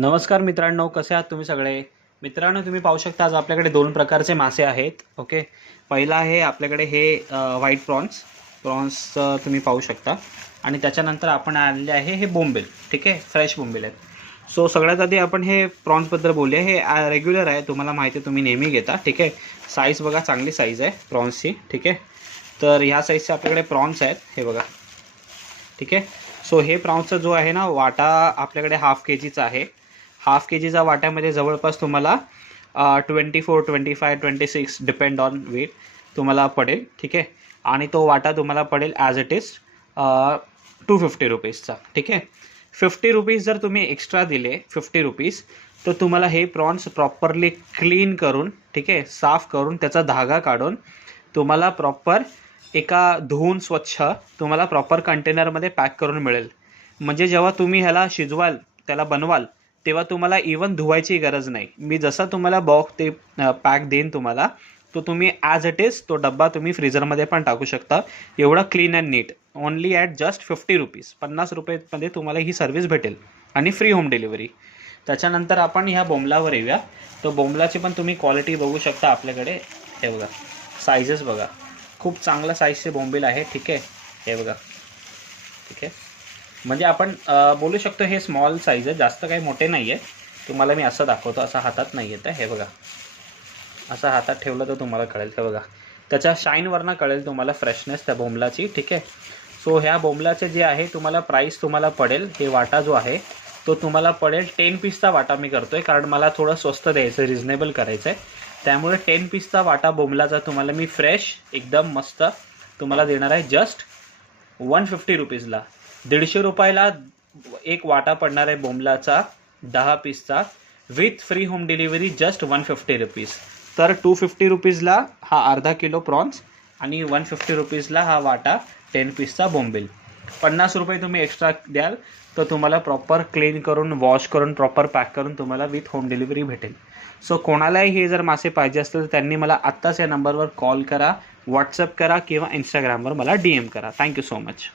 नमस्कार मित्रांनो, कसे आहात तुम्ही सगळे? मित्रांनो, तुम्ही पाहू शकता आज आपल्याकडे दोन प्रकारचे मासे आहेत. ओके, पहिला आहे आपल्याकडे हे व्हाईट प्रॉन्स तुम्ही पाहू शकता आणि त्याच्यानंतर आपण आणले आहे हे बोंबील. ठीक आहे, फ्रेश बोंबील आहेत. सो सगळ्यात आधी आपण हे प्रॉन्सबद्दल बोलूया. हे रेग्युलर आहे, तुम्हाला माहिती आहे, तुम्ही नेहमी घेता. ठीक आहे, साईज बघा, चांगली साईज आहे प्रॉन्सची. ठीक आहे, तर ह्या साईजचे आपल्याकडे प्रॉन्स आहेत, हे बघा. ठीक आहे, सो हे प्रॉन्सचा जो आहे ना वाटा आपल्याकडे हाफ KGचा आहे. हाफ KGचा वाट्यामध्ये जवळपास तुम्हाला 24, 25, 26 डिपेंड ऑन वेट तुम्हाला पडेल. ठीक आहे, आणि तो वाटा तुम्हाला पडेल ॲज इट इज 250 रुपीजचा. ठीक आहे, 50 रुपीज जर तुम्ही एक्स्ट्रा दिले 50 रुपीज, तर तुम्हाला हे प्रॉन्स प्रॉपरली क्लीन करून, ठीक आहे, साफ करून त्याचा धागा काढून तुम्हाला प्रॉपर एका धुवून स्वच्छ तुम्हाला प्रॉपर कंटेनरमध्ये पॅक करून मिळेल. म्हणजे जेव्हा तुम्ही ह्याला शिजवाल, त्याला बनवाल, तेव्हा तुम्हाला इवन धुवायची गरज नाही. मी जसा तुम्हाला बॉक्स ते पॅक देईन तुम्हाला, तो तुम्ही ॲज इट इज तो डब्बा तुम्ही फ्रीझरमध्ये पण टाकू शकता. एवढा clean and neat, only at just 50 rupees. 50 रुपयेमध्ये तुम्हाला ही सर्व्हिस भेटेल आणि फ्री होम डिलिव्हरी. त्याच्यानंतर आपण ह्या बोंबलावर येऊया. तर बोंबलाची पण तुम्ही क्वालिटी बघू शकता आपल्याकडे. हे बघा, सायझेस बघा, खूप चांगला साईजचे बोंबील आहे. ठीक आहे, हे बघा. ठीक आहे, म्हणजे आपण बोलू शकतो हे स्मॉल साईज आहे, जास्त काही मोठे नाही आहे. तुम्हाला मी असं दाखवतो, असं हातात नाही येतं. हे बघा, असं हातात ठेवलं तर तुम्हाला कळेल. हे बघा, त्याच्या शाईनवरनं कळेल तुम्हाला फ्रेशनेस त्या बोंबलाची. ठीक आहे, सो ह्या बोंबलाचे जे आहे तुम्हाला प्राईस तुम्हाला पडेल, हे वाटा जो आहे तो तुम्हाला पडेल 10 पीसचा वाटा मी करतो आहे, कारण मला थोडं स्वस्त द्यायचं, रिजनेबल करायचं आहे. त्यामुळे 10 पीसचा वाटा बोंबलाचा तुम्हाला मी फ्रेश एकदम मस्त तुम्हाला देणार आहे जस्ट 150 रुपीजला. 150 रुपयाला एक वाटा पडणार आहे बोंबलाचा 10 पीसचा, with free home delivery just 150 rupees. तर 250 रुपीजला हा अर्धा किलो प्रॉन्स आणि 150 रुपीजला हा वाटा 10 पीसचा बोंबील. 50 रुपये तुम्ही एक्स्ट्रा द्याल तर तुम्हाला प्रॉपर क्लीन करून, वॉश करून, प्रॉपर पॅक करून तुम्हाला विथ होम डिलिव्हरी भेटेल. सो कोणालाही हे जर मासे पाहिजे असतील तर त्यांनी मला आत्ताच या नंबरवर कॉल करा, व्हॉट्सअप करा किंवा इंस्टाग्रामवर मला DM करा. Thank you so much.